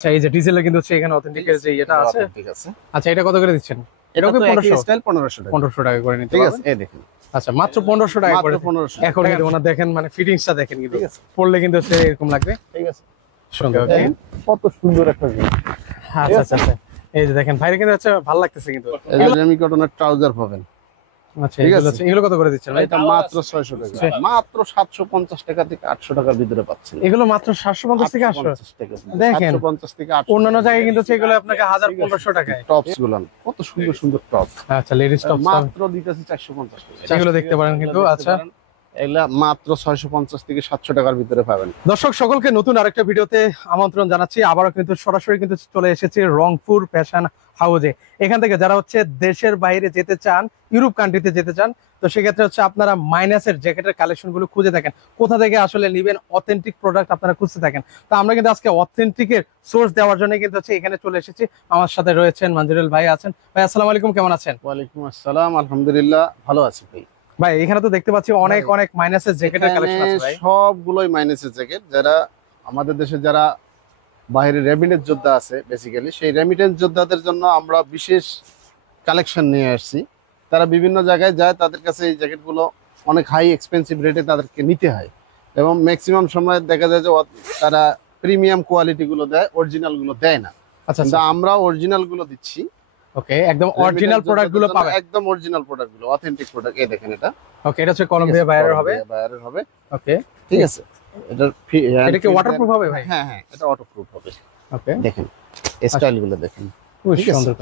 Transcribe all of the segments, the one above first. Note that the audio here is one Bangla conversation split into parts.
আচ্ছা এই যে ডিজেলে কিন্তু হচ্ছে এখানে অথেন্টিকের যে এটা আছে। ঠিক আছে। আচ্ছা এটা কত করে দিচ্ছেন? এটাও কি 1500 স্টাইল 1500 টাকা। 1500 টাকা করে নিতে ঠিক পারবেন। আছে, এই দেখেন। আচ্ছা মাত্র 1500 টাকা করে। মাত্র 1500 এখন কিন্তু ওনার দেখেন মানে ফিটিংসটা দেখেন কিন্তু ঠিক আছে। পড়লে কিন্তু হচ্ছে এরকম লাগবে। ঠিক আছে, সুন্দর। দেখেন কত সুন্দর একটা জিনিস। আচ্ছা আচ্ছা আচ্ছা এই যে দেখেন ভাইরে কিন্তু হচ্ছে ভালো লাগতেছে কিন্তু। এই যে রেমি কটনের ট্রাউজার পাবেন। আচ্ছা এগুলো কত করে দিচ্ছেন ভাই? এটা মাত্র 600 টাকা। মাত্র 750 টাকা থেকে 800 টাকার ভিতরে পাচ্ছেন। এগুলো মাত্র 750 থেকে 800 টাকা। দেখেন 750 থেকে 800। অন্যান্য জায়গায় কিন্তু হচ্ছে এগুলো আপনাকে 1500 টাকায়। টপস গুলো কত সুন্দর সুন্দর টপ। আচ্ছা লেডিস টপ মাত্র দিতেছি 450 টাকা। এগুলো দেখতে পারেন কিন্তু। আচ্ছা এগুলা মাত্র 650 থেকে 700 টাকার ভিতরে পাবেন। দর্শক সকলকে নতুন আরেকটা ভিডিওতে আমন্ত্রণ জানাচ্ছি। আবারও কিন্তু সরাসরি কিন্তু চলে এসেছি রংপুর ফ্যাশন হাউজে। এখান থেকে যারা হচ্ছে দেশের বাইরে যেতে চান, ইউরোপ কান্ট্রিতে যেতে চান, তো সেক্ষেত্রে হচ্ছে আপনারা মাইনাসের জ্যাকেটের কালেকশন গুলো খুঁজে থাকেন, কোথা থেকে আসলে নেবেন অথেন্টিক প্রোডাক্ট আপনারা খুঁজতে থাকেন। তো আমরা কিন্তু আজকে অথেন্টিকের সোর্স দেওয়ার জন্য কিন্তু হচ্ছে এখানে চলে এসেছি। আমার সাথে রয়েছেন মঞ্জুরুল ভাই আছেন। ভাই আসসালামু আলাইকুম, কেমন আছেন? ওয়ালাইকুম আসসালাম, আলহামদুলিল্লাহ ভালো আছি ভাই। ভাই এখানে তো দেখতে পাচ্ছি অনেক অনেক মাইনাসের জ্যাকেটের কালেকশন আছে ভাই। সবগুলোই মাইনাসের জ্যাকেট। যারা আমাদের দেশে যারা বাইরে রেমিটেন্স যোদ্ধা আছে বেসিক্যালি, সেই রেমিটেন্স যোদ্ধাদের জন্য আমরা বিশেষ কালেকশন নিয়ে আসছি। তারা বিভিন্ন জায়গায় যায়, তাদের কাছে এই জ্যাকেটগুলো অনেক হাই এক্সপেন্সিভ রেটে তাদেরকে নিতে হয়, এবং ম্যাক্সিমাম সময় দেখা যায় যে তারা প্রিমিয়াম কোয়ালিটিগুলো দেয়, অরিজিনালগুলো দেয় না। আচ্ছা কিন্তু আমরা অরিজিনালগুলো দিচ্ছি। ওকে একদম অরিজিনাল প্রোডাক্ট গুলো পাবেন, একদম অরিজিনাল প্রোডাক্ট গুলো, অথেন্টিক প্রোডাক্ট। এই দেখেন এটা। ওকে এটা হচ্ছে কলম্বিয়া বায়ারের হবে। ওকে ঠিক আছে, এটা কি ওয়াটারপ্রুফ হবে ভাই? হ্যাঁ হ্যাঁ, এটা ওয়াটারপ্রুফ হবে। ওকে দেখেন স্টাইল গুলো দেখেন, খুব সুন্দর।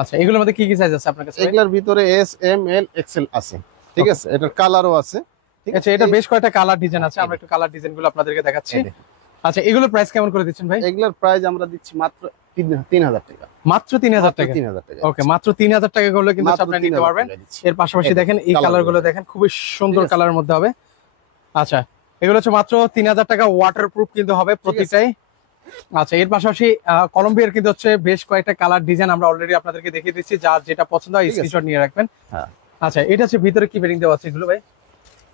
আচ্ছা এগুলোর মধ্যে কি কি সাইজ আছে আপনার কাছে? এগুলোর ভিতরে এস এম এল এক্সেল আছে। ঠিক আছে, এটার কালারও আছে। আচ্ছা এটা বেশ কয়টা কালার ডিজাইন আছে, আমরা একটু কালার ডিজাইন গুলো আপনাদেরকে দেখাচ্ছি। আচ্ছা এগুলোর প্রাইস কেমন করে দিচ্ছেন ভাই? এগুলোর প্রাইস আমরা দিচ্ছি মাত্র 3000 টাকা। মাত্র 3000 টাকা। 3000 টাকা। ওকে মাত্র 3000 টাকা করলে কিন্তু আপনি নিতে পারবেন। এর পাশাপাশি দেখেন এই কালার গুলো দেখেন, খুবই সুন্দর কালারের মধ্যে হবে। আচ্ছা এগুলো হচ্ছে মাত্র 3000 টাকা, ওয়াটারপ্রুফ কিন্তু হবে প্রতিটাই। আচ্ছা এর পাশাপাশি কলম্বিয়ার কিন্তু হচ্ছে বেশ কয়েকটা কালার ডিজাইন আমরা অলরেডি আপনাদেরকে দেখিয়ে দিচ্ছি, যার যেটা পছন্দ হয় স্ক্রিনশট নিয়ে রাখবেন। আচ্ছা এটা হচ্ছে ভিতরে কি বেরিং দেওয়া আছে এগুলো ভাই?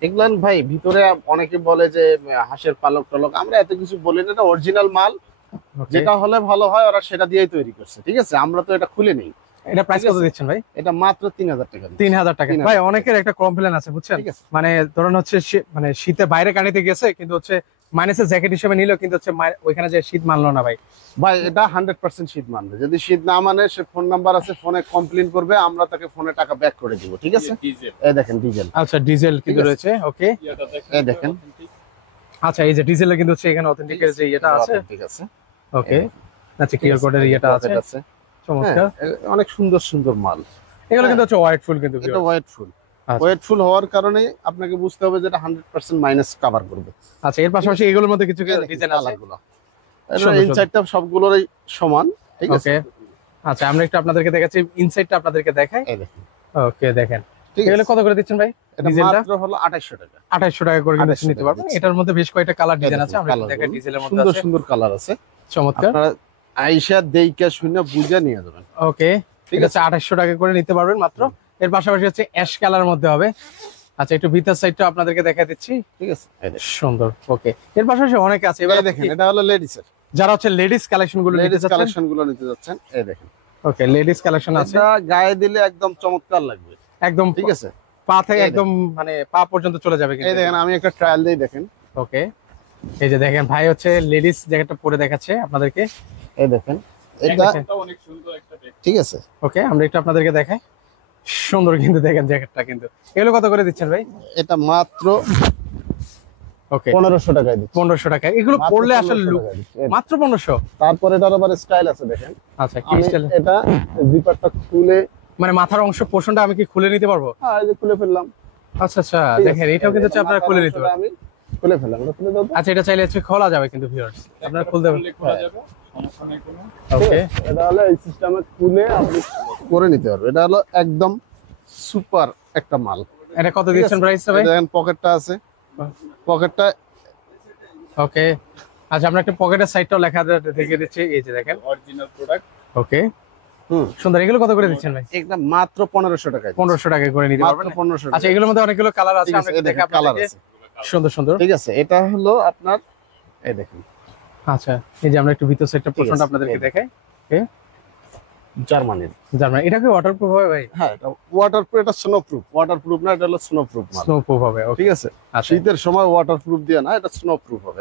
এগুলো ভাই ভিতরে অনেকে বলে যে হাঁসের পালক টালক, আমরা এত কিছু বলি না। এটা অরিজিনাল মাল, যেটা হলে ভালো হয় ওরা সেটা দিয়েই তৈরি করছে। ঠিক আছে, আমরা তো এটা খুলে নেই। এটা প্রাইস কত দিচ্ছেন ভাই? এটা মাত্র 3000 টাকা। 3000 টাকা ভাই। অনেকের একটা কমপ্লেন আছে বুঝছেন, মানে ধরুন হচ্ছে মানে শীতে বাইরে কানিতে গেছে কিন্তু হচ্ছে মাইনাসের জ্যাকেট হিসেবে নিল, কিন্তু হচ্ছে ওইখানে যে শীত মানলো না ভাই। ভাই এটা 100% শীত মানবে। যদি শীত না মানে সে ফোন নাম্বার আছে, ফোনে কমপ্লেইন করবে, আমরা তাকে ফোনে টাকা ব্যাক করে দিব। ঠিক আছে, এই দেখেন ডিজেল। আচ্ছা ডিজেল কিন্তু রয়েছে। ওকে এই দেখেন। আচ্ছা এই যে ডিজেলে কিন্তু হচ্ছে এখানে অথেন্টিকের যে এটা আছে। ঠিক আছে, ওকে আচ্ছা কিউআর কোডের এটা আছে। চমৎকার, অনেক সুন্দর সুন্দর মাল। এগুলো কিন্তু হচ্ছে হোয়াইট ফুল, কিন্তু এটা হোয়াইট ফুল। হোয়াইট ফুল হওয়ার কারণে আপনাকে বুঝতে হবে যে এটা 100% মাইনাস কভার করবে। আচ্ছা এর পাশাপাশি এগুলোর মধ্যে কিছু ডিজাইন আছে। ইনসাইডটা সবগুলোরই সমান। ঠিক আছে, আচ্ছা আমরা একটু আপনাদেরকে দেখাচ্ছি, ইনসাইডটা আপনাদেরকে দেখাই। এই দেখেন। ওকে দেখেন এগুলো কত করে দিচ্ছেন ভাই? এটা মাত্র হলো 2800 টাকা। 2800 টাকা করে কিন্তু নিতে পারবেন। এটার মধ্যে বেশ কয়েকটা কালার ডিজাইন আছে, আমরা দেখাই। ডিজেলের মধ্যে সুন্দর সুন্দর কালার আছে। চমৎকার, আপনারা আইসা দেইকা শুনে বুঝে নিয়ে যাবেন। ওকে ঠিক আছে, 2800 টাকা করে নিতে পারবেন মাত্র। এর পাশাপাশি হচ্ছে অ্যাশ কালার মধ্যে হবে। আচ্ছা একটু ভিতর সাইডটা আপনাদেরকে দেখা দিচ্ছি। ঠিক আছে, সুন্দর। ওকে এর পাশাপাশি অনেক আছে। এবারে দেখেন, এটা হলো লেডিস এর। যারা হচ্ছে লেডিস কালেকশন গুলো নিতে যাচ্ছেন, এই দেখেন। ওকে লেডিস কালেকশন আছে, এটা গায়ে দিলে একদম চমৎকার লাগবে একদম। ঠিক আছে, পা থেকে একদম মানে পা পর্যন্ত চলে যাবে। এই দেখেন, আমি একটা ট্রায়াল দেই, দেখেন। ওকে এই যে দেখেন ভাই হচ্ছে লেডিস জ্যাকেটটা পরে দেখাচ্ছে আপনাদেরকে। এই দেখেন, এটা অনেক সুন্দর একটা জ্যাকেট। ঠিক আছে, ওকে আমরা একটু আপনাদেরকে দেখাই। সুন্দর কিন্তু দেখেন জ্যাকেটটা কিন্তু। এগুলো কত করে দিচ্ছেন ভাই? এটা মাত্র ওকে 1500 টাকায় দিচ্ছি। 1500 টাকা। এগুলো পরলে আসলে লুক মাত্র 1500। তারপরে এটার আবার স্টাইল আছে, দেখেন। আচ্ছা কি স্টাইল? এটা জিপারটা খুলে, মানে মাথার অংশ পোরশনটা আমি কি খুলে নিতে পারবো? হ্যাঁ এই যে খুলে ফেললাম। আচ্ছা আচ্ছা দেখেন, এটাও কিন্তু আপনারা খুলে নিতে পারবেন। আমি খুলে ফেললাম, এটা খুলে দাও। আচ্ছা এটা চাইলে হচ্ছে খোলা যাবে কিন্তু ভিউয়ার্স, আপনারা খুলতে খোলা যাবে, সমস্যা নাই কোনো। ওকে এটা হলো এই সিস্টেমে খুলে আপনি করে নিতে পারবেন। এটা হলো একদম সুপার একটা মাল। এটা কত দিচ্ছেন প্রাইসটা ভাই? দেখেন পকেটটা আছে, পকেটটা। ওকে আচ্ছা আমরা একটা পকেটের সাইডটাও লেখা দেখিয়ে দিচ্ছি। এই যে দেখেন অরিজিনাল প্রোডাক্ট। ওকে সুন্দর। এগুলো কত করে দিচ্ছেন ভাই? একদম মাত্র 1500 টাকা। 1500 টাকা করে নিতে পারবেন। 1500। আচ্ছা এগুলোর মধ্যে অনেকগুলো কালার আছে, আমরা দেখে কালার আছে সুন্দর সুন্দর। ঠিক আছে, এটা হলো আপনার, এই দেখেন আচ্ছা, এই যে আমরা একটু ভিতর সাইডটা ঠিক পোর্শনটা আছে, আপনাদেরকে এই দেখাই। জার্মানির। জার্মানি, এটা কি ওয়াটারপ্রুফ হবে ভাই? হ্যাঁ, এটা ওয়াটারপ্রুফ, এটা স্নোপ্রুফ। ওয়াটারপ্রুফ না, এটা হলো স্নোপ্রুফ মাল। স্নো প্রুফ হবে, ওকে। ঠিক আছে, আচ্ছা, শীতের সময় ওয়াটারপ্রুফ দিয়ে না, এটা স্নোপ্রুফ হবে।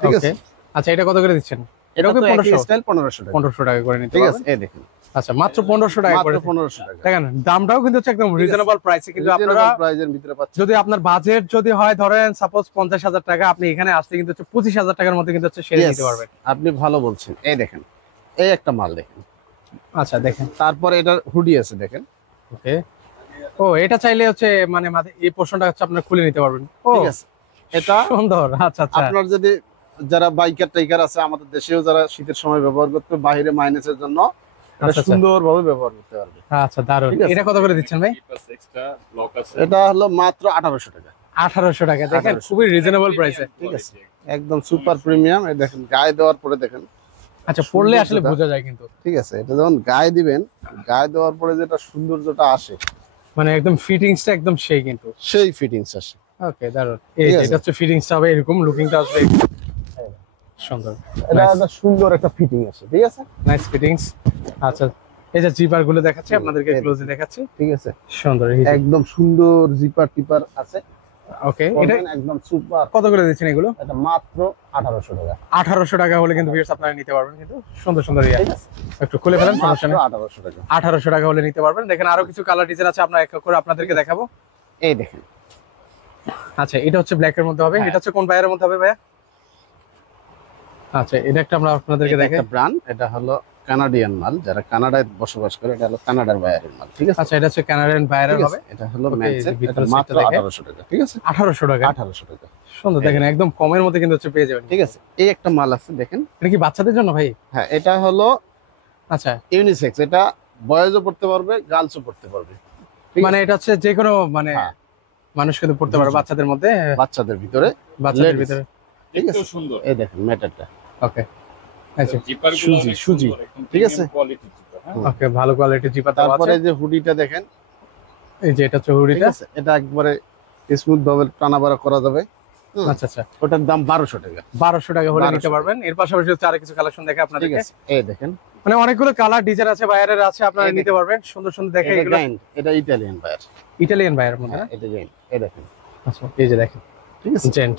ঠিক ওকে। আছে, আচ্ছা, এটা কত করে দিচ্ছেন? এটা এটাও কি তো একই 1500? স্টাইল, 1500 টাকা। 1500 টাকা করে নিতে ঠিক আছে, পারবেন। এই দেখেন, আচ্ছা, মাত্র 1500 টাকা মাত্র করে। 1500 টাকা। দেখেন দামটাও কিন্তু হচ্ছে একদম ঠিক আছে। রিজনেবল প্রাইসে, কিন্তু আপনারা প্রাইজের ভিতরে পাচ্ছেন। যদি আপনার বাজেট যদি হয় ধরেন সাপোজ 50,000 টাকা, আপনি এখানে আসলে কিন্তু হচ্ছে 25,000 টাকার মধ্যে কিন্তু হচ্ছে সেরে Yes, নিতে পারবেন। আপনি ভালো বলছেন। এই দেখেন, এই একটা মাল দেখেন। আচ্ছা, দেখেন, তারপরে এটা হুডি আছে দেখেন। ওকে। ও, এটা চাইলে হচ্ছে মানে এই পোর্শনটা হচ্ছে আপনারা খুলে নিতে পারবেন। ও, ঠিক আছে, এটা সুন্দর। আচ্ছা আচ্ছা, আপনার যদি যারা বাইকার টাইকার আছে আমাদের দেশেও, যারা শীতের সময় ব্যবহার করতে, বাইরে মাইনাসের জন্য এটা আচ্ছা, আচ্ছা। সুন্দরভাবে ব্যবহার করতে পারবে। আচ্ছা, দারুন। ঠিক আছে। এটা কত করে দিচ্ছেন ভাই? এটা হলো মাত্র 1800 টাকা। 1800 টাকা। দেখেন 1800 খুবই রিজনেবল প্রাইসে। ঠিক আছে, একদম সুপার প্রিমিয়াম। এই দেখেন, গায়ে দেওয়ার পরে দেখেন। আচ্ছা, পড়লে আসলে সৌন্দর্যটা। বোঝা যায় কিন্তু, ঠিক আছে, এটা যখন গায়ে দিবেন, গায়ে দেওয়ার পরে যেটা সৌন্দর্যটা আসে, মানে একদম ফিটিংসটা একদম সেই কিন্তু। সেই ফিটিংস আসে। ওকে, দারুন। এই ঠিক যে আছে। এটা হচ্ছে ফিটিংসটা হবে এরকম, লুকিংটা আসবে সুন্দর, এটা একটা সুন্দর একটা ফিটিং আছে। ঠিক আছে, নাইস ফিটিংস। আচ্ছা, এই যে জিপার গুলো দেখাচ্ছি আপনাদেরকে, এই ক্লোজে দেখাচ্ছি। ঠিক আছে, সুন্দর, এই যে। একদম সুন্দর জিপার টিপার আছে। ওকে, এটা একদম সুপার। কত করে দিচ্ছেন এগুলো? এটা মাত্র 1800 টাকা। 1800 টাকা হলে কিন্তু ভিউয়ার্স আপনারা নিতে পারবেন কিন্তু সুন্দর সুন্দর ইয়া। ঠিক আছে, একটু খুলে ফেলেন, সমস্যা নেই। 1800 টাকা। 1800 টাকা হলে নিতে পারবেন। দেখেন আরো কিছু কালার ডিজাইন আছে, আপনারা এক এক করে আপনাদেরকে দেখাবো। এই দেখেন, আচ্ছা, এটা হচ্ছে ব্ল্যাক এর মধ্যে হবে। হ্যাঁ। এটা হচ্ছে কোন বাইরের মধ্যে হবে ভাইয়া? আচ্ছা, এটা একটা আমরা আপনাদেরকে এটা দেখাই। একটা ব্র্যান্ড, এটা হলো কানাডিয়ান মাল, যারা কানাডায় বসবাস করে, এটা হলো কানাডার বাইরের মাল। ঠিক আছে, আচ্ছা, এটা হচ্ছে কানাডিয়ান বাইরের ঠিক হবে। আছে, এটা হলো Okay, ম্যাক্সের, এই যে ভিতরের এটা মাত্র সাইডটা দেখেন। 1800 টাকা। ঠিক আছে, 1800 টাকা। 1800 টাকা। সুন্দর, দেখেন একদম কমের মধ্যে কিন্তু হচ্ছে পেয়ে যাবেন। ঠিক আছে, এই একটা মাল আছে দেখেন। এটা কি বাচ্চাদের জন্য ভাই? হ্যাঁ, এটা হলো আচ্ছা, ইউনিসেক্স, এটা বয়েজও পড়তে পারবে, গার্লসও পড়তে পারবে। ঠিক মানে এটা হচ্ছে যে কোনো মানে হ্যাঁ। মানুষ কিন্তু পড়তে পারে জি, জি। বাচ্চাদের মধ্যে, বাচ্চাদের ভিতরে। বাচ্চাদের Ladies। ভিতরে। ঠিক আছে, সুন্দর। এই দেখেন ম্যাটারটা। ওকে, আচ্ছা, সুজি, সুজি। ঠিক আছে। ওকে, ভালো কোয়ালিটির জিপার দেওয়া তারপরে আছে। এই যে হুডিটা দেখেন। এই যে এটা হচ্ছে ঠিক হুডিটা। আছে, এটা একবারে স্মুথ ভাবে টানা বাড়া করা যাবে। হুম। আচ্ছা আচ্ছা, ওটার দাম 1200 টাকা। 1200 টাকা হলে 1200 নিতে পারবেন। এর পাশাপাশি হচ্ছে আরো কিছু কালেকশন দেখে ঠিক আপনাদেরকে, আছে, এই দেখেন, মানে অনেকগুলো কালার ডিজাইন আছে, বাইরের আছে, আপনারা এই নিতে দেখেন। পারবেন সুন্দর সুন্দর দেখে। এটা এগুলো গাইন, এটা ইটালিয়ান বায়ার। ইটালিয়ান বাইরের মধ্যে হ্যাঁ, না? এটা গাইন, এই দেখেন। আচ্ছা, এই যে দেখেন ঠিক আছে, জেন্ট।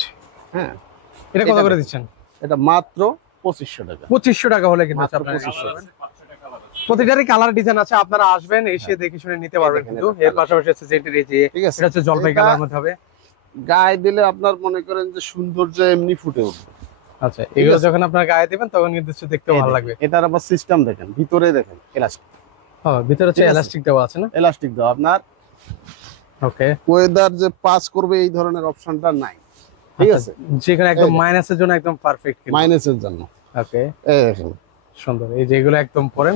হ্যাঁ, এটা কত এটা করে দেখেন। দিচ্ছেন? এটা মাত্র 2500 টাকা। 2500 টাকা হলে কিন্তু মাত্র আপনারা নিতে 2500 পারবেন। প্রতিটারই কালার ডিজাইন আছে, আপনারা আসবেন এসে দেখে শুনে নিতে পারবেন দেখেন কিন্তু। এটা এর colour। পাশাপাশি হচ্ছে জেন্টের এই যে, ঠিক আছে, এটা হচ্ছে জলপাই এটা কালার মধ্যে হবে। গায়ে দিলে আপনার মনে করেন যে সৌন্দর্য এমনি ফুটে উঠবে। আচ্ছা, এগুলো আছে। যখন আপনার গায়ে দিবেন তখন কিন্তু হচ্ছে দেখতে এই ভালো দেখেন, লাগবে। এটার আবার সিস্টেম দেখেন, ভিতরে দেখেন এলাস্টিক। হ্যাঁ, ভিতরে হচ্ছে ঠিক আছে। এলাস্টিক দেওয়া আছে না? এলাস্টিক দাও, আপনার ওকে, ওয়েদার যে পাস করবে এই ধরনের অপশনটা নাই। ঠিক আছে, যেখানে একদম এই দেখেন। মাইনাসের জন্য একদম পারফেক্ট কিন্তু। মাইনাসের জন্য। ওকে, এই দেখেন, সুন্দর। এই যে এগুলো একদম পরেন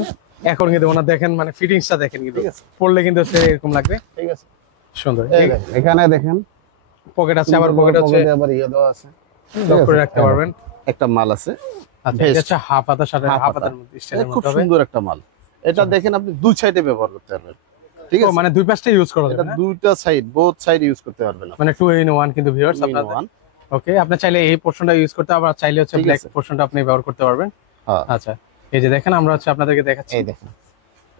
এখন কিন্তু ওনার দেখেন মানে ফিটিংসটা দেখেন কিন্তু, ঠিক আছে, পরলে কিন্তু হচ্ছে এরকম লাগবে। ঠিক আছে, সুন্দর। এই দেখেন, এখানে দেখেন পকেট আছে, আবার পকেট হচ্ছে পকেটে আবার ইয়ে দেওয়া আছে। লক করে আছে, রাখতে হ্যাঁ। পারবেন। একটা মাল আছে, আচ্ছা, Best. এটা হচ্ছে হাফ হাতার সাথে হাফ হাফ হাতা। হাতার মধ্যে এটা স্টাইলের খুব মধ্যে হবে। সুন্দর একটা মাল। এটা দেখেন আপনি দুই সাইডে ব্যবহার করতে পারবেন। ঠিক ও, আছে, মানে দুই পাশটা ইউজ করা এটা যাবে না? দুইটা সাইড, বোথ সাইড ইউজ করতে পারবেন আপনি। মানে 2 in 1 কিন্তু ভিউয়ার্স Two in আপনাদের। one। ওকে, আপনি চাইলে এই পোরশনটা ইউজ করতে, আবার চাইলে হচ্ছে ঠিক ব্ল্যাক আছে। পোরশনটা আপনি ব্যবহার করতে পারবেন। হ্যাঁ, আচ্ছা, এই যে দেখেন আমরা হচ্ছে আপনাদেরকে দেখাচ্ছি। এই দেখেন,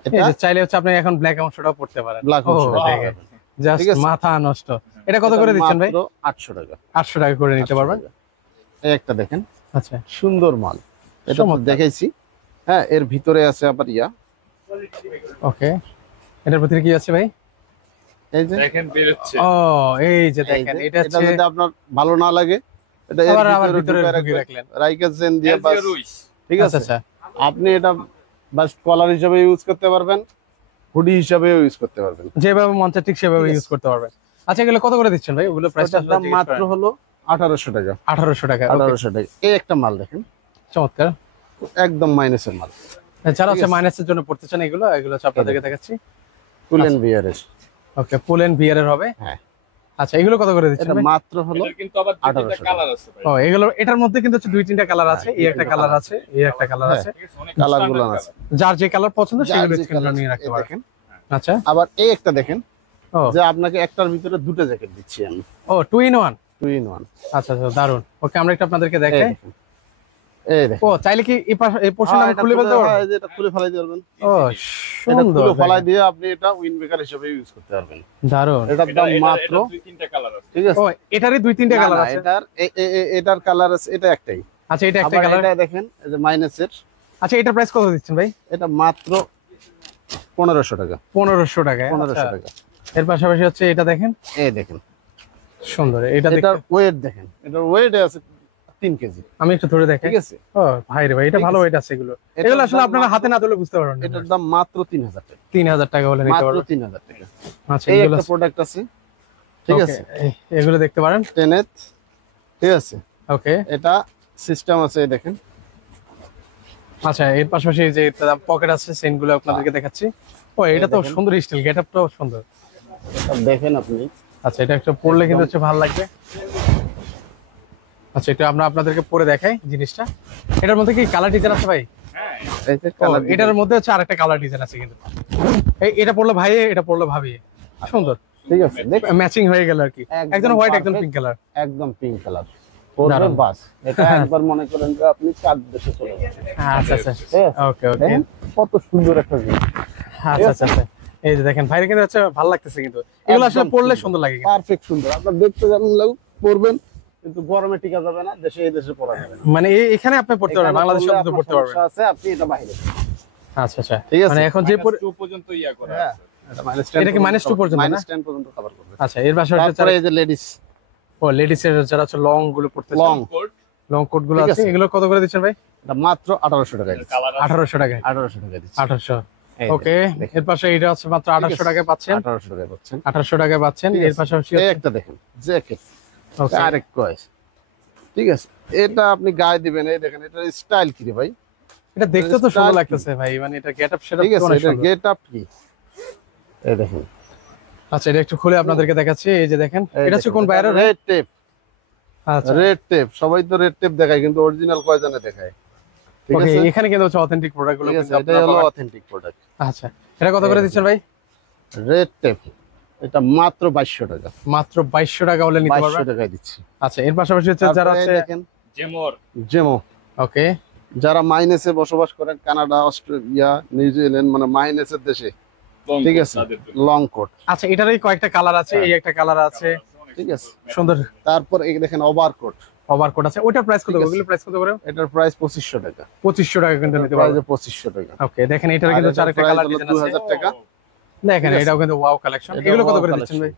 এই এটা যে চাইলে হচ্ছে আপনি এখন ব্ল্যাক অংশটাও পড়তে পারেন। ব্ল্যাক ও, অংশটা দেখেন, পাবেন। জাস্ট ঠিক আছে। মাথা নষ্ট। এটা কত করে দিচ্ছেন ভাই? মাত্র 800 টাকা। 800 টাকা করে নিতে 800 পারবেন। টাকা। এই একটা দেখেন, আচ্ছা, সুন্দর মাল। এটা তো চমৎকার। দেখাইছি। হ্যাঁ, এর ভিতরে আছে আবার ইয়া, ওকে, এটার ভিতরে কি আছে ভাই? এই যে দেখেন বেরোচ্ছে। ও, এই যে এই দেখেন, যে, এটা এটা হচ্ছে যদি আপনার ভালো না লাগে, এটা এর আবার ভিতরে ঢুকায় ঢুকিয়ে রাখবেন। রাখলেন। রাইকা চেন দিয়ে বাস। ঠিক আচ্ছা আছে, আচ্ছা, আপনি এটা বাস কলার হিসেবে ইউজ করতে পারবেন, হুডি হিসেবেও ইউজ করতে পারবেন। যেভাবে মন চায় ঠিক সেভাবে ঠিক আছে। ইউজ করতে পারবেন। আচ্ছা, এগুলো কত করে দিচ্ছেন ভাই? ওগুলো প্রাইসটা ওটার দাম মাত্র হলো 1800 টাকা। 1800 টাকা। ওকে, 1800 টাকা। এই একটা মাল দেখেন, চমৎকার। একদম মাইনাসের মাল। যারা হচ্ছে আছে। মাইনাসের জন্য পড়তে চান এগুলো এগুলো হচ্ছে আপনাদেরকে দেখাচ্ছি। কুলেন বিয়ারের। ওকে, পুল এন্ড বিয়ারের হবে। হ্যাঁ, আচ্ছা, এগুলো কত করে দিচ্ছেন এটা ভাই? মাত্র হলো এটার কিন্তু আবার 1800 দুইটা কালার আছে ভাই। ও, এগুলো এটার মধ্যে কিন্তু হচ্ছে 2-3টা কালার আছে। এই একটা দুইটা কালার colour আছে, এই একটা কালার হ্যাঁ। আছে। ঠিক আছে, অনেক কালার standard গুলো colour। আছে। যার যে কালার পছন্দ যার সেগুলো যে স্ক্রিনশট colour নিয়ে রাখতে এই পারেন। দেখেন। আচ্ছা, আবার এই একটা দেখেন, ও যে আপনাকে একটার ভিতরে দুটো জ্যাকেট দিচ্ছি আমি, ও 2 in 1। 2 in 1। আচ্ছা আচ্ছা, দারুন। ওকে, আমরা একটু আপনাদেরকে দেখাই। এই দেখেন। ও চাইলে কি এই পোর্শনটা আমি এটা খুলে ফেলতে পারবো? এই যে এটা খুলে ফেলাই দিতে পারবেন। ও এটা সুন্দর, খুলে ফেলাই দেখেন। দিয়ে আপনি এটা উইন্ড ব্রেকার হিসেবে ইউজ করতে পারবেন। দারুণ। এটার দাম মাত্র, দুই তিনটা কালার আছে। ঠিক আছে? ও এটারই 2-3টা না, কালার না, আছে? এটার কালার আছে, এটা একটাই। আচ্ছা এটা একটা আবার কালার। এটা দেখেন, এই যে মাইনাসের, আচ্ছা এটার প্রাইস কত দিচ্ছেন ভাই? এটা মাত্র 1500 টাকা। 1500 টাকায়। 1500 আচ্ছা, টাকা। এর পাশাপাশি হচ্ছে এটা দেখেন, এই দেখেন, সুন্দর। এটা এটার দেখতে ওয়েট দেখেন, এটার ওয়েট আছে 3 কেজি, আমি একটু ধরে দেখাই। ঠিক আছে? ও ভাই রে ভাই, এটা ঠিক ভালো আছে। ওয়েট আছে এগুলো। এটার এগুলো আসলে দাম আপনারা হাতে না ধরলে বুঝতে পারবেন না। এটার দাম মাত্র 3000 টাকা। 3000 টাকা হলে নিতে মাত্র পারবেন। 3000 টাকা। আচ্ছা এই এগুলো একটা প্রোডাক্ট আছে, ঠিক ওকে, আছে? এগুলো দেখতে পারেন। টেনেট, ঠিক আছে? ওকে, এটা সিস্টেম আছে, এই দেখেন। আচ্ছা এর পাশাপাশি যে পকেট আছে সেনগুলো আপনাদেরকে দেখাচ্ছি। ও এটা তো দেখেন। সুন্দর স্টাইল, গেটআপটাও সুন্দর। এটা দেখেন আপনি, আচ্ছা এটা একটা পরলে কিন্তু হচ্ছে ভালো লাগবে। আচ্ছা এটা আমরা আপনাদেরকে পরে দেখাই জিনিসটা। এটার মধ্যে কি কালার ডিজাইন আছে ভাই? হ্যাঁ, এই যে ও, কালার, এটার মধ্যে হচ্ছে আরেকটা কালার ডিজাইন আছে কিন্তু। এটা পরলে ভাই, এটা পরলে ভাবি, সুন্দর ঠিক আছে? দেখেন, ম্যাচিং হয়ে গেল আর কি। একদম একজন হোয়াইট একজন perfect। Pink colour. একদম পিঙ্ক কালার পরবে দারুণ। বাস। এটা একবার মনে করেন যে আপনি 4 দেশে চলে যাবেন। আচ্ছা আচ্ছা, হ্যাঁ, ওকে ওকে। দেখেন কত সুন্দর একটা জিনিস, আচ্ছা আচ্ছা আচ্ছা, এই যে দেখেন ভাইরে কিন্তু হচ্ছে ভালো লাগতেছে কিন্তু। এগুলো আসলে একদম পরলে সুন্দর। সুন্দর লাগে কিন্তু। পারফেক্ট সুন্দর। আপনার দেখতে যেমন লাগুক পরবেন, কিন্তু গরমে টিকা যাবে না, দেশে এই দেশে পরা যাবে না। মানে এখানে আপনি পড়তে পারবেন, এখানে বাংলাদেশের পরলে মধ্যে আপনার পড়তে পারবেন। সমস্যা আছে, আপনি এটা বাইরে। আচ্ছা আচ্ছা, ঠিক আছে? মানে এখন যে -2 পর্যন্ত ইয়া করা হ্যাঁ, আছে। এটা কি -2 পর্যন্ত না? -10 পর্যন্ত কভার করবে। আচ্ছা এর পাশাপাশি হচ্ছে তারপরে এই যে লেডিস ও লেডিস এর যারা হচ্ছে লং গুলো পড়তে লং, কোট লং কোট গুলো ঠিক আছে, আছে। এগুলো কত করে দিচ্ছেন ভাই? এটা মাত্র 1800 টাকা দিচ্ছি। কালার আছে। 1800 টাকায়। 1800 টাকা দিচ্ছি। 1800, এই ওকে। দেখেন। এর পাশে এটা হচ্ছে মাত্র 1800 টাকায় পাচ্ছেন। 1800 টাকা পাচ্ছেন। 1800 টাকায় পাচ্ছেন। ঠিক এর আছে। পাশাপাশি এই একটা দেখেন, জ্যাকেট, ওকে, আরেক কয়েস, ঠিক আছে? এটা আপনি গায়ে দিবেন, এই দেখেন, এটা স্টাইল কি রে ভাই? এটা দেখতে তো style সুন্দর কি? লাগতেছে ভাই, মানে এটা গেটআপ সেটা ঠিক আছে, অনেক এটা সুন্দর। গেট আপ কি? এই দেখেন, আচ্ছা এটা একটু খুলে আপনাদেরকে দেখাচ্ছি। এই যে দেখেন, এটা হচ্ছে কোন বাইরের? রেড টেপ, আচ্ছা রেড টেপ। সবাই তো রেড টেপ দেখায়, কিন্তু অরিজিনাল কয়জনে দেখায়? ঠিক ওকে, আছে? এখানে কিন্তু হচ্ছে অথেন্টিক প্রোডাক্ট গুলো ঠিক আছে, কিন্তু এটাই আপনারা হলো পাবেন। Authentic product. আচ্ছা এটা কত করে দিচ্ছেন ভাই? রেড টেপ, এটা মাত্র 2200 টাকা। মাত্র 2200 টাকা হলে নিতে 2200 পারবেন। টাকায় দিচ্ছি। আচ্ছা এর পাশাপাশি হচ্ছে যারা তারপরে এই হচ্ছে দেখেন জেমর জেমো, ওকে, যারা মাইনাসে বসবাস করেন, কানাডা, অস্ট্রেলিয়া, নিউজিল্যান্ড, মানে মাইনাসের দেশে, ঠিক আছে? লং কোট, আচ্ছা এটারই কয়েকটা কালার আছে, এই একটা কালার আছে, ঠিক আছে? সুন্দর তারপর এই দেখেন ওভার কোট, ওভারকোট আছে। ওটার প্রাইস কত? ঠিক আছে। ওগুলো প্রাইস কত করে? এটার প্রাইস 2500 টাকা। 2500 টাকা কিন্তু নিতে প্রাইস পারবেন। 2500 টাকা। ওকে দেখেন এটার কিন্তু আর এটার আরেকটা price কালার হলো ডিজাইন আছে। 2000 টাকা। দেখেন ঠিক আছে। এটাও কিন্তু ওয়াও কালেকশন। এটা এগুলো কত wow করে collection। দিচ্ছেন ভাই?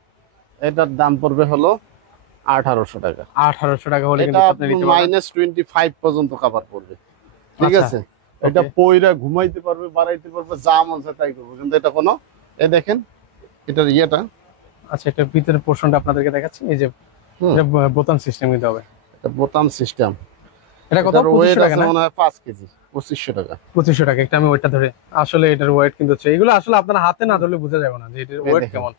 এটার দাম পড়বে হলো 1800 টাকা। 1800 টাকা হলে এটা কিন্তু আপনি নিতে পারবেন। -25 পর্যন্ত কভার করবে, ঠিক আচ্ছা, আছে? এটা okay। পয়রা ঘুমাইতে পারবে, বাড়াইতে পারবে, যা মন চায় তাই করবে, কিন্তু এটা কোনো, এই দেখেন এটার ইয়েটা, আচ্ছা এটার ভিতরের পোর্শনটা আপনাদেরকে দেখাচ্ছি। এই যে হুম। এটা বোতাম সিস্টেম কিন্তু হবে। এটা বোতাম সিস্টেম। এটা কত? এটার ওয়েট 2500 টাকা আছে না? মনে হয় 5 কেজি, 2500 টাকা। 2500 টাকা। একটা আমি ওয়েটটা ধরে, আসলে এটার ওয়েট কিন্তু হচ্ছে, এগুলো আসলে আপনার হাতে না ধরলে বোঝা যাবে না যে এটার ওয়েট দেখেন। কেমন।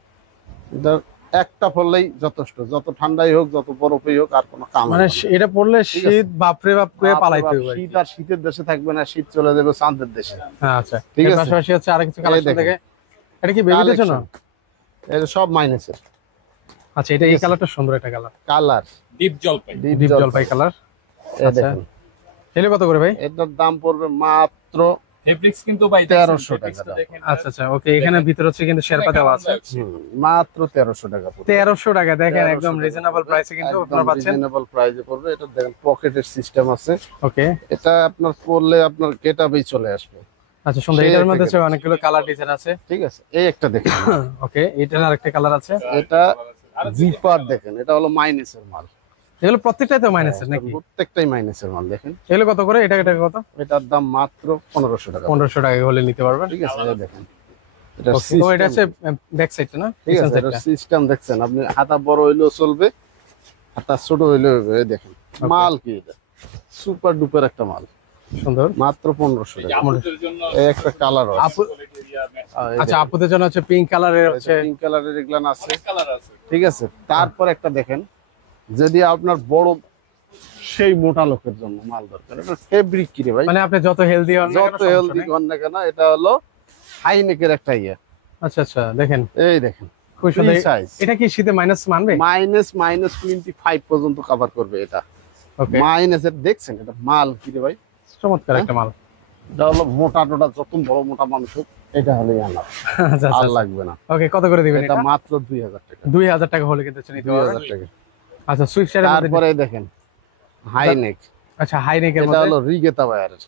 এটার একটা পড়লেই যথেষ্ট, যত ঠান্ডাই হোক, যত বরফই হোক, আর কোনো কাম মানে হবে না। এটা পড়লে ঠিক আছে। শীত বাপরে বাপ করে বাপ রে পালাইতে বাপ, হবে। শীত আর শীতের দেশে থাকবে না, শীত চলে যাবে চাঁদের দেশে। হ্যাঁ আচ্ছা ঠিক এর আছে। পাশাপাশি হচ্ছে আর কিছু কালেকশন দেখেন। দেখে। এটা কি বেবিদের জন্য? Collection। এটা সব মাইনাসের আচ্ছা এটা এই কালারটা সুন্দর একটা কালার, কালার, ডিপ জলপাই। ডিপ জলপাই কালার। এই আচ্ছা। দেখেন, এগুলো কত করে ভাই? এটার দাম পড়বে মাত্র ফেব্রিক্স কিন্তু ভাই 1300 fabrics টাকা টা দেখেন। আচ্ছা আচ্ছা ওকে, এখানে ভিতর হচ্ছে কিন্তু শেরপা দেওয়া আছে। মাত্র 1300 টাকা পড়বে। 1300 টাকা দেখেন, 1300 একদম টাকা রিজনেবল পড়বে। প্রাইসে কিন্তু একদম আপনারা পাচ্ছেন। রিজনেবল প্রাইসে পড়বে। এটা দেখেন পকেটের সিস্টেম আছে, ওকে এটা আপনার পরলে আপনার গেটআপেই চলে আসবে, আচ্ছা সুন্দর। সেই এটার মধ্যে একটা হচ্ছে অনেকগুলো কালার ডিজাইন আছে। ঠিক আছে? এই একটা দেখেন, ওকে এটার আরেকটা কালার আছে। এটা জিপার দেখেন, এটা হলো মাইনাসের মাল। এগুলো প্রত্যেকটাই তো মাইনাসের নাকি? প্রত্যেকটাই মাইনাসের মাল। দেখেন এগুলো কত করে? এটা কত? এটার দাম মাত্র 1500 টাকা। 1500 টাকা হলে নিতে পারবেন। ঠিক আছে? এই দেখেন, এটা ওকে তো এটা হচ্ছে ব্যাক সাইডটা না? ঠিক আছে? এটা সিস্টেম দেখছেন আপনি, হাতা বড় হইলেও চলবে, হাতা ছোট হইলেও হবে। এই দেখেন মাল কি, এটা সুপার ডুপার একটা মাল, সুন্দর। মাত্র 1500 টাকা। আপুদের জন্য এই একটা কালার আছে, আপু আচ্ছা আপুদের জন্য হচ্ছে পিঙ্ক কালারের হচ্ছে। পিঙ্ক কালারের এগুলান আছে, কালার আছে। ঠিক আছে? তারপর একটা দেখেন, যদি আপনার বড় সেই মোটা লোকের জন্য মাল দরকার, এটা ফেব্রিক কি রে ভাই, মানে আপনি যত হেলদি হন না কেন, যত সমস্যা হেলদি নেই। কর না কেন, এটা হলো হাইনেকের একটা ইয়ে। আচ্ছা আচ্ছা দেখেন এই দেখেন খুব সুন্দর। সাইজ, এটা কি শীতে মাইনাস মানবে? মাইনাস -25 পর্যন্ত কভার করবে এটা। ওকে, মাইনাসের দেখছেন এটা মাল কি রে ভাই, চমৎকার একটা মাল। এটা হলো মোটা টোটা, যত বড় মোটা মানুষ হোক এটা হলেই আনার, আচ্ছা আর আচ্ছা, লাগবে না। ওকে, কত করে দিবেন এটা এটা? মাত্র 2000 টাকা। 2000 টাকা হলে কিন্তু নিতে পারবেন। 2000 টাকা। আচ্ছা, সুইফট এর মধ্যে, তারপরে দেখেন হাইনেক, আচ্ছা হাইনেকের এটা মধ্যে হলো রিগেতা বায়ারের,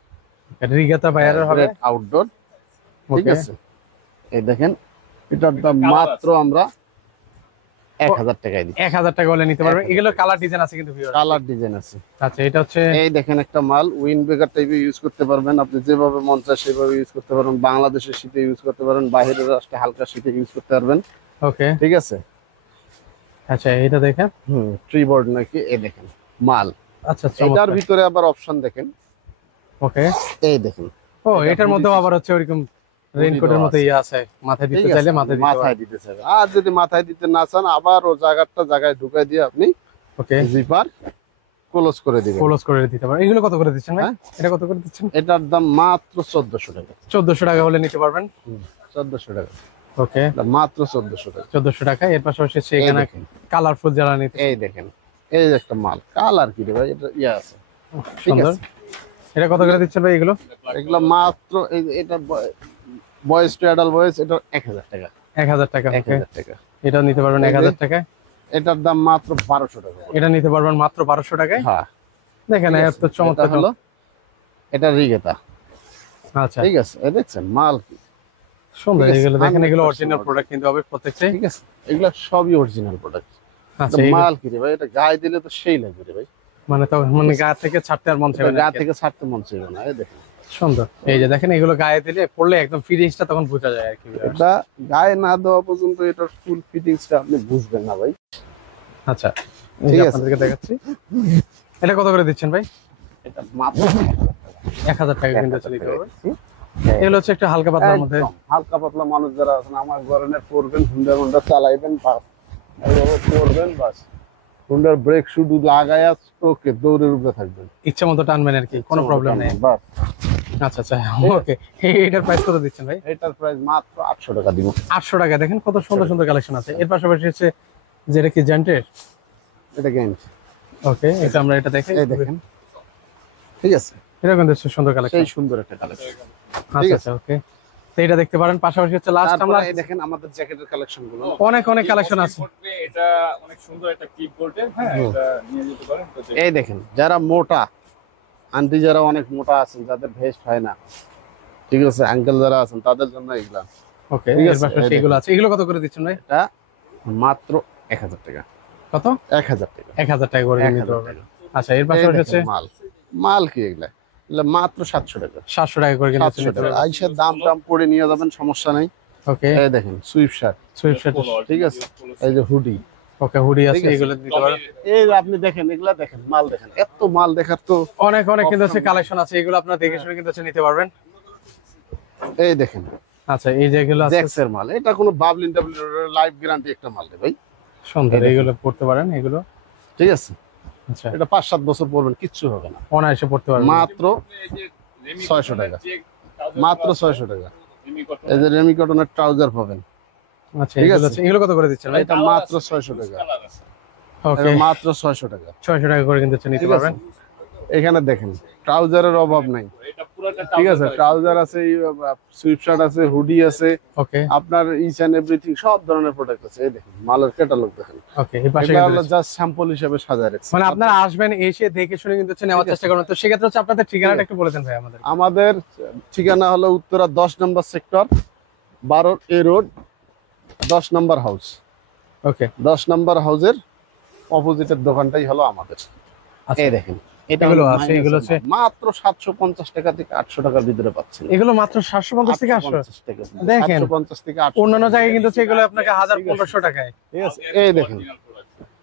রিগাতা বায়ারের হবে। আউটডোর, ঠিক ওকে, আছে। এই দেখেন এটার দাম মাত্র আমরা 1000 টাকায় দিই। 1000 টাকা হলে নিতে পারবেন। 1000 এগুলো কালার ডিজাইন আছে কিন্তু ভিউয়ার। কালার ডিজাইন আছে। আচ্ছা, এটা হচ্ছে এই দেখেন একটা মাল উইন্ড ব্রেকার টাইপে ইউজ করতে পারবেন, আপনি যেভাবে মন চায় সেভাবে ইউজ করতে পারবেন। বাংলাদেশের শীতে ইউজ করতে পারেন, বাইরের রাষ্ট্রে হালকা শীতে ইউজ করতে পারবেন, ওকে। ঠিক আছে। আচ্ছা, এটা দেখেন। ট্রি বোর্ড নাকি, এই দেখেন মাল। আচ্ছা, এটার চমৎকার। ভিতরে আবার অপশন দেখেন, ওকে, এই দেখেন ও এটা এটার মধ্যেও hoodie আবার হচ্ছে ওরকম hoodie রেইনকোটের দেওয়া মতো আছে। ইয়ে আছে, মাথায় ঠিক দিতে আছে, চাইলে মাথায় দিতে মাথায় পারবেন। দিতে চাইবেন। আর যদি মাথায় দিতে না চান, আবার ও জায়গায় ঢুকাই দিয়ে আপনি ওকে, জিপার ক্লোজ করে দিবেন। ক্লোজ করে দিতে পারবেন। এগুলো কত করে দিচ্ছেন ভাই? হ্যাঁ? এটা কত করে দিচ্ছেন? এটার দাম মাত্র 1400 টাকা। 1400 টাকা হলে নিতে পারবেন। 1400 টাকা, ওকে, এটা মাত্র 1400 টাকা। 1400 টাকা। এর পাশাপাশি হচ্ছে এই এখানে দেখেন, কালারফুল যারা নিতে, এই দেখেন, এই যে একটা মাল কালার কি রে ভাই, এটা ইয়ে আছে, ঠিক সুন্দর। আছে। এটা কত করে দিচ্ছেন ভাই এগুলো? এগুলো মাত্র এটা বয়েজ টু অ্যাডাল্ট বয়েজ, এটা 1000 টাকা। 1000 টাকা। ওকে, 1000 টাকা। এটা নিতে পারবেন এই যে- 1000 টাকায়। এটার দাম মাত্র 1200 টাকা। এটা নিতে পারবেন মাত্র 1200 টাকায়। হ্যাঁ, দেখেন ঠিক এত আছে। চমৎকার এটা হলো এটা রিগেতা, আচ্ছা, ঠিক আছে। এই দেখছেন মাল কি সুন্দর। ঠিক আছে, এগুলো দেখেন, এগুলো 100% অরিজিনাল প্রোডাক্ট কিন্তু হবে প্রত্যেকটাই। ঠিক আছে, এগুলা সবই অরিজিনাল প্রোডাক্ট। আচ্ছা, এগুলো- মাল কি রে ভাই, এটা গায়ে দিলে তো সেই লাগবে রে ভাই, মানে তো মানে গা থেকে ছাড়তে আর মন চাইবে না গা আর কি। থেকে ছাড়তে মন চাইবে না। এই দেখেন সুন্দর। এই যে দেখেন, এগুলো গায়ে দিলে পড়লে একদম ফিটিংসটা তখন বোঝা যায় আর কি। এটা গায়ে না দেওয়া পর্যন্ত এটার ফুল ফিটিংসটা আপনি বুঝবেন না ভাই। আচ্ছা, এই ঠিক যে আছে। আপনাদেরকে দেখাচ্ছি। এটা কত করে দিচ্ছেন ভাই? এটা মাত্র 1000 টাকা কিন্তু নিতে পারবেন। হ্যাঁ। এগুলো হচ্ছে একটা হালকা পাতলার মধ্যে। একদম হালকা পাতলা মানুষ যারা আছেন, আমার ধরনের পড়বেন, হুন্ডা চালাইবেন, বাস এইভাবে পড়বেন, বাস হুন্ডার ব্রেক শুধু লাগায়া ওকে দৌড়ের উপরে থাকবেন, ইচ্ছা মতো টানবেন আর কি, কোনো প্রবলেম নেই। বাস। আচ্ছা আচ্ছা, ওকে। এটার প্রাইস কত দিচ্ছেন ভাই? এটার প্রাইস মাত্র 800 টাকা দিব। 800 টাকা। দেখেন কত সুন্দর সুন্দর কালেকশন আছে। এর পাশাপাশি হচ্ছে যেটা কি জান্টের। এটা গেম, ওকে, এটা আমরা এটা দেখি। এই দেখেন, ঠিক আছে, এটা কিন্তু হচ্ছে সুন্দর কালেকশন। সেই সুন্দর একটা কালেকশন। ঠিক আচ্ছা আচ্ছা, ওকে। তো এটা দেখতে পারেন। পাশাপাশি হচ্ছে লাস্ট আমরা তারপরে এই দেখেন আমাদের জ্যাকেটের কালেকশন গুলো, অনেক অনেক কালেকশন আছে। এটা অনেক সুন্দর একটা ক্লিপ বোল্টের, হ্যাঁ, এটা নিয়ে যেতে পারেন। তো এই দেখেন যারা মোটা আন্টি, যারা অনেক মোটা আছেন, যাদের ভেস্ট হয় না, ঠিক আছে, আঙ্কেল যারা আছেন তাদের জন্য এগুলা। ওকে, ঠিক এর আছে, পাশাপাশি এই এগুলো আছে। এগুলো কত করে দিচ্ছেন ভাই? এটা মাত্র 1000 টাকা। কত? 1000 টাকা। 1000 টাকা করে 1000 নিতে পারবেন। টাকা। আচ্ছা, এর এই পাশাপাশি দেখেন হচ্ছে মাল কি এগুলা, এগুলা মাত্র 700 টাকা। 700 টাকা করে কিন্তু 700 নিতে টাকা পারবেন। আইসা দাম টাম করে নিয়ে যাবেন, সমস্যা নাই। ওকে, এই দেখেন সুইফট শার্ট, সুইফট শার্ট। ঠিক আছে, এই যে হুডি, ওকে, হুডি আছে, ঠিক আছে। এগুলো নিতে পারবেন। এই যে আপনি দেখেন এগুলা, দেখেন মাল, দেখেন এত মাল দেখার তো। অনেক অনেক কিন্তু হচ্ছে কালেকশন আছে, এগুলো আপনারা দেখে শুনে কিন্তু হচ্ছে নিতে পারবেন। এই দেখেন আচ্ছা, এই যে এগুলো আছে জ্যাক্সের মাল, এটা কোনো বাবলিন ডাবলিন লাইফ গ্যারান্টি একটা মাল রে ভাই, সুন্দর। এই এগুলো পড়তে পারেন এগুলো। ঠিক আছে। আচ্ছা, এটা 5-7 বছর পরবেন, কিচ্ছু হবে না। অনায়াসে পড়তে পারবেন। মাত্র 600 টাকা, মাত্র 600 টাকা। এই যে রেমি কটনের ট্রাউজার পাবেন, আচ্ছা, ঠিক এগুলো আছে। আছে। এগুলো কত করে দিচ্ছেন ভাই? এটা মাত্র 600 টাকা। ওকে, এটা মাত্র 600 টাকা, 600 টাকা করে কিন্তু হচ্ছে নিতে ঠিক আছে। পারবেন। এখানে দেখেন ট্রাউজারের অভাব নাই, ঠিক আছে। ট্রাউজার আছে, সুইফট শার্ট আছে, হুডি আছে, ওকে, আপনার ইচ এন্ড এভরিথিং সব ধরনের প্রোডাক্ট আছে। এই দেখেন মালের ক্যাটালগ দেখেন, ওকে। এই পাশে এটা কিন্তু হলো আছে। জাস্ট স্যাম্পল হিসেবে সাজায় রাখছি। মানে আপনারা আসবেন, এসে দেখে শুনে কিন্তু হচ্ছে নেওয়ার ঠিক আছে। চেষ্টা করবেন। তো সেক্ষেত্রে হচ্ছে আপনাদের ঠিকানাটা একটু বলে দেন ভাই আমাদের। আমাদের ঠিকানা হলো উত্তরা 10 নম্বর সেক্টর, 12 A রোড, 10 নম্বর হাউস। ওকে, 10 নম্বর হাউসের অপোজিটের দোকানটাই হলো আমাদের। আচ্ছা, এই দেখেন এটা এগুলো হলো আছে, মাইনাসের এগুলো হচ্ছে মাল। মাত্র 750 টাকা থেকে 800 টাকার ভিতরে পাচ্ছেন। এগুলো মাত্র 750 থেকে 800। 850 টাকা, দেখেন। 750 থেকে 800। অন্যান্য জায়গায় কিন্তু হচ্ছে এগুলো আপনাকে 1000-1500 টাকায়। ঠিক আছে। এই দেখেন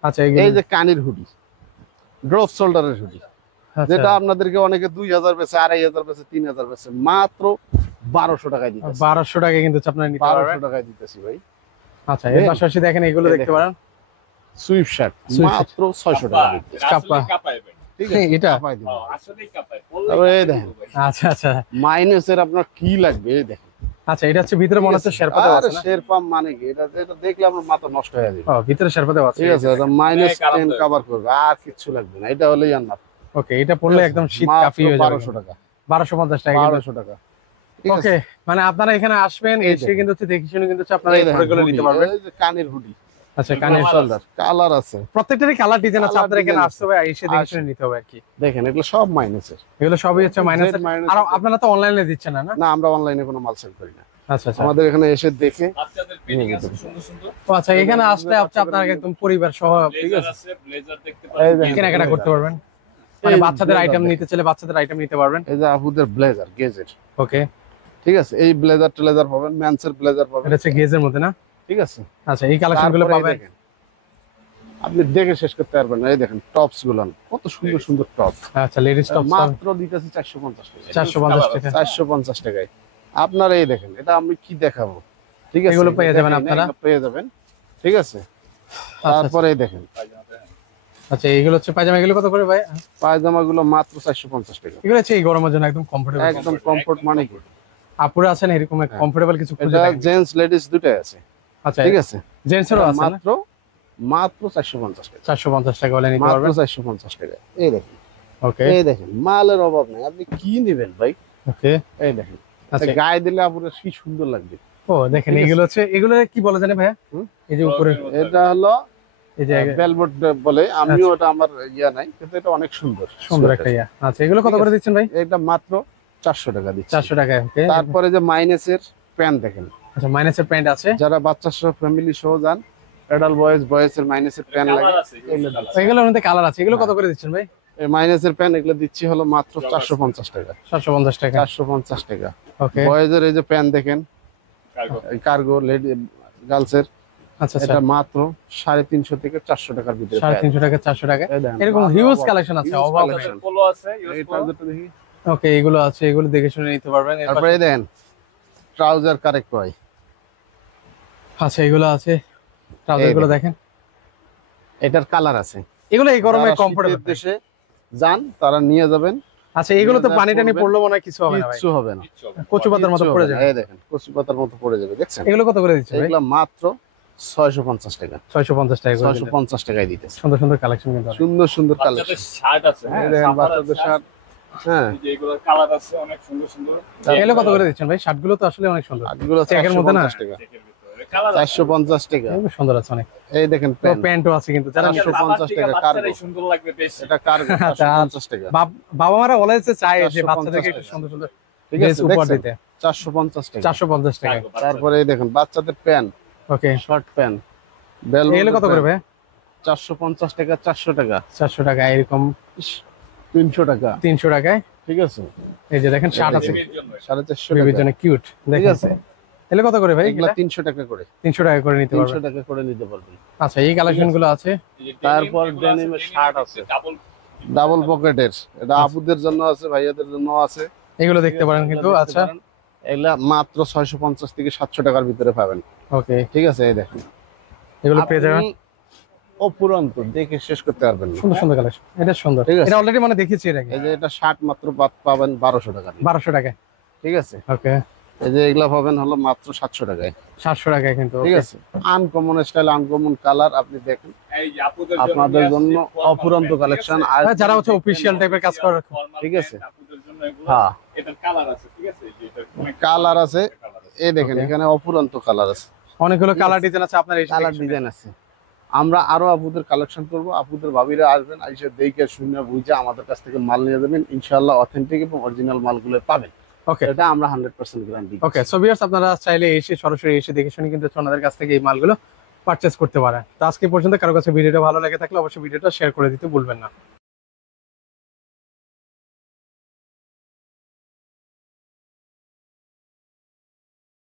আচ্ছা, এই এগুলো যে কানের হুডি, ড্রপ শোল্ডারের হুডি, আচ্ছা, যেটা আপনাদেরকে অনেকে 2000 বেচে, 2500 বেচে, 3000 বেচে, মাত্র 1200 টাকায় দিতেছি। 1200 টাকায় কিন্তু হচ্ছে আপনারা নিতে 1200 পারবেন। টাকায় দিতেছি ভাই। আচ্ছা, এর পাশাপাশি দেখেন এগুলো এই দেখতে দেখেন। পারেন। সুইফট শার্ট সুইফট মাত্র 600 টাকা দিতেছি। ঠিক আছে, এটা? কাপাই দিব। তারপরে এই দেখেন আচ্ছা আচ্ছা মাইনাসের আপনার কি লাগবে, এই দেখেন। আচ্ছা, এটা হচ্ছে ভিতরে মনে হচ্ছে শেরপা দেওয়া আরে আছে না? শেরপা মানে কি, এটা এটা দেখলে আপনার মাথা নষ্ট হয়ে যাবে। ও, ভিতরে শেরপা দেওয়া আছে। ঠিক আছে, এটা মাইনাস কারণ 10 তো- কভার করবে, আর কিচ্ছু লাগবে না। এটা হলেই আন্নার। ওকে, এটা পড়লে একদম শীত কাফি হয়ে যাবে। 1200 টাকা, 1250 টাকা। 1200 টাকা। ঠিক আছে, ওকে, মানে আপনারা এখানে আসবেন, এই এসে দেখেন। কিন্তু হচ্ছে দেখে শুনে কিন্তু হচ্ছে আপনারা এই এই দেখেন, প্রোডাক্টগুলো নিতে hoodie, পারবেন। এই যে কানের হুডি, আচ্ছা, কানের কালার আছে, প্রত্যেকটারই কালার ডিজাইন আছে, Colour আপনারা এখানে design আসতে হবে, এসে দেখে আছে। শুনে নিতে হবে আর কি। দেখেন এগুলো সব মাইনাসের। এগুলো সবই হচ্ছে মাইনাস। Z minus আর এর। আপনারা তো অনলাইনে দিচ্ছেন না? না, আমরা অনলাইনে কোনো মাল সেল করি না, আচ্ছা আচ্ছা। আমাদের এখানে এসে দেখে বাচ্চাদের পেডিং আছে সুন্দর সুন্দর, ও আচ্ছা, এখানে আসলে হচ্ছে আপনারা একদম পরিবার সহ ব্লেজার আছে, ব্লেজার দেখতে এই পাচ্ছেন, দেখেন। কেনাকাটা করতে পারবেন। মানে এই বাচ্চাদের blazer আইটেম দেখেন। নিতে চাইলে বাচ্চাদের আইটেম নিতে পারবেন। এই যে আপুদের ব্লেজার গেজের, ওকে, ঠিক আছে, এই ব্লেজার ট্লেজার পাবেন, ম্যানসের ব্লেজার পাবেন, এটা হচ্ছে গেজের মধ্যে না? ঠিক আছে। আচ্ছা, এই কালেকশন গুলো তারপরে এই পাবেন। দেখেন, আপনি দেখে শেষ করতে পারবেন না। এই দেখেন টপস গুলো কত সুন্দর সুন্দর টপ, আচ্ছা, লেডিস টপ মাত্র দিতেছি 450 টাকা, 450 টাকা। 450 টাকায়। আপনারা এই দেখেন, এটা আমি কি দেখাবো, ঠিক আছে, এগুলো পেয়ে যাবেন দেখেন, আপনারা। এগুলো পেয়ে যাবেন, ঠিক আছে। তারপরে এই দেখেন আচ্ছা, এইগুলো হচ্ছে পায়জামা, এগুলো কত করে ভাই? পায়জামা গুলো মাত্র 450 টাকা, এগুলো হচ্ছে এই গরমের জন্য একদম কমফোর্টেবল। একদম কমফোর্ট। মানে কি, আপুরা আছেন এরকম কমফোর্টেবল কিছু খুঁজে এটা দেখেন। জেন্টস লেডিস দুটাই আছে, আচ্ছা, ঠিক আছে। জেন্টসেরও আছে না? মাত্র মাত্র 450 টাকা, 450 টাকা হলে নিতে মাত্র পারবেন। 450 টাকা। এই দেখেন, ওকে এই দেখেন, মালের অভাব নেই, আপনি কি নেবেন ভাই। ওকে। এই দেখেন, আচ্ছা, গায়ে দিলে আপনার কি সুন্দর লাগবে। ও দেখেন, ঠিক আছে। এগুলো হচ্ছে, এগুলো কি বলে জানেন ভাইয়া? হুম? এই যে উপরে এটা হলো এই যে ভেলভেট বলে, আমিও এটা আমার ইয়া নাই, কিন্তু এটা অনেক সুন্দর সুন্দর একটা ইয়া। আচ্ছা, এগুলো কত ঠিক করে আছে। দিচ্ছেন ভাই? এটা মাত্র 400 টাকা দিচ্ছি। 400 টাকায়। ওকে। তারপরে যে মাইনাসের প্যান্ট দেখেন, আচ্ছা, মাইনাসের প্যান্ট আছে। যারা বাচ্চা সহ ফ্যামিলি সহ যান, অ্যাডাল্ট বয়েজের মাইনাসের প্যান্ট লাগে, কালার আছে, এগুলো দিচ্ছি। এগুলোর মধ্যে কালার আছে, এগুলো কত করে দিচ্ছেন ভাই? এই মাইনাসের প্যান্ট এগুলো দিচ্ছি হলো মাত্র 450 টাকা, 450 টাকা। 450 টাকা। ওকে। বয়েজের এই যে প্যান্ট দেখেন, কার্গো। কার্গো লেডি গার্লসের, আচ্ছা আচ্ছা, এটা মাত্র 350 থেকে 400 টাকার ভিতরে পাবেন। 350 টাকা 400 টাকা। এই দেখেন, এরকম মাত্র হিউজ অবাক। কালেকশন আছে, Huge অবাক। collection। পোলো আছে, ইউএস এই পোলো। ট্রাউজারটা দেখি। ওকে, এগুলো আছে, এগুলো দেখে শুনে নিতে পারবেন। এর তারপরে এই দেখেন ট্রাউজার কারেক্ট হয়, পাশে- আচ্ছা, এগুলো আছে, ট্রাউজার গুলো দেখেন। এটার কালার আছে। এগুলো এই গরমে যারা কমফোর্টেবল। শীতের দেশে যান তারা নিয়ে যাবেন, আচ্ছা, এগুলো তো যা পানি টানি পড়বেন, পড়লো মনে হয় কিছু হবে না ভাই? কিচ্ছু হবে না, কিচ্ছু হবে না। কচু পাতার মতো কিচ্ছু পড়ে হবে না। যাবে। এই দেখেন কচু পাতার মতো পড়ে যাবে, দেখছেন। এগুলো কত করে দিচ্ছেন ভাই? এগুলো মাত্র 650 টাকা, 650 টাকা করে দিলেন। 650 টাকায় দিতেছে। সুন্দর সুন্দর কালেকশন কিন্তু আছে। সুন্দর সুন্দর বাচ্চাদের কালেকশন, শার্ট আছে, হ্যাঁ, এই দেখেন সাফার বাচ্চাদের আছে, শার্ট, হ্যাঁ, এই যে এগুলোর কালার আছে অনেক সুন্দর সুন্দর। এগুলো কত করে দিচ্ছেন ভাই? শার্টগুলো তো আসলে অনেক সুন্দর। এগুলো চেকের মধ্যে না? 450 টাকা, চেকের ভিতরে কালার আছে। 450 টাকা। এগুলো সুন্দর আছে অনেক। এই দেখেন প্যান্ট, প্যান্টও আছে কিন্তু যারা 450 টাকা বাচ্চারাই কার্গো, সুন্দর লাগবে বেশি। এটা কার্গো আচ্ছা, 450 টাকা, বাবা মারা অলওয়েজ চায় যে 450 বাচ্চাদেরকে একটু টাকা। সুন্দর সুন্দর ঠিক ড্রেস আছে, উপহার দেখছেন দিতে। 450 টাকা। 450 টাকা। কার্গো, বাচ্চাদের। তারপরে এই দেখেন বাচ্চাদের প্যান্ট, ওকে, শর্ট প্যান্ট, এগুলো কত করে ভাই? 450 টাকা, 400 টাকা, 400 টাকা, এরকম 300 টাকা, 300 টাকায়। ঠিক আছে, এই যে দেখেন শার্ট আছে বেবির জন্য। 450 বেবির টাকা, জন্য কিউট, ঠিক দেখেন আছে। এগুলো কত করে ভাই? এগুলা 300 টাকা করে, 300 টাকা করে নিতে 300 পারবেন। টাকা করে নিতে পারবেন। আচ্ছা, এই কালেকশন গুলো আছে। এই যে তারপর denim এগুলো আছে, denim এর denim শার্ট আছে। ডাবল ডাবল পকেটের, এটা আপুদের জন্য আছে, ভাইয়াদের জন্য আছে, এগুলো দেখতে পারেন কিন্তু। এগুলা দেখতে আচ্ছা, পারেন। এগুলা মাত্র 650 থেকে 700 টাকার ভিতরে পাবেন, ওকে, ঠিক আছে। এই দেখেন এগুলো পেয়ে যাবেন। আপনি অপুরন্ত দেখে শেষ করতে পারবেন না। সুন্দর সুন্দর কালেকশন, এটা সুন্দর। ঠিক আছে। এটা অলরেডি মানে দেখিয়েছি এর আগে। এই যে এটা শার্ট মাত্র পাবেন 1200 টাকা দিয়ে, 1200 টাকায়। ঠিক আছে। ওকে, এই যে এগুলা পাবেন হলো মাত্র 700 টাকায়, 700 টাকায় কিন্তু। ঠিক okay। আছে। আনকমন স্টাইল, আনকমন কালার, আপনি দেখেন এই যে আপুদের আপনাদের নিয়ে জন্য আসছি, formal অপুরন্ত pant, ঠিক কালেকশন। আছে? আর হ্যাঁ, যারা হচ্ছে অফিসিয়াল টাইপের কাজ করে। Formal ঠিক আছে। pant আপুদের জন্য এগুলো। হ্যাঁ, এটার কালার আছে, ঠিক আছে? এই যে এটার অনেক কালার আছে, কালার আছে। এই দেখেন Okay. এখানে অপুরন্ত কালার আছে, অনেকগুলো কালার ডিজাইন আছে, আপনার এই কালার ডিজাইন আছে। আমরা আরো আপুদের কালেকশন করব, আপুদের ভাবিরা আসবেন, আইসা দেখে শুনে বুঝে আমাদের কাছ থেকে মাল নিয়ে যাবেন, ইনশাআল্লাহ অথেন্টিক এবং অরিজিনাল মালগুলো পাবেন, ওকে এটা আমরা 100% গ্যারান্টি। ওকে। সো ভিউয়ার্স, আপনারা চাইলে এসে সরাসরি এসে দেখে শুনে কিন্তু ওনাদের কাছ থেকে এই মালগুলো পারচেজ করতে পারেন। তো আজকে পর্যন্ত কারো কাছে ভিডিওটা ভালো লেগে থাকলে অবশ্যই ভিডিওটা শেয়ার করে দিতে ভুলবেন না।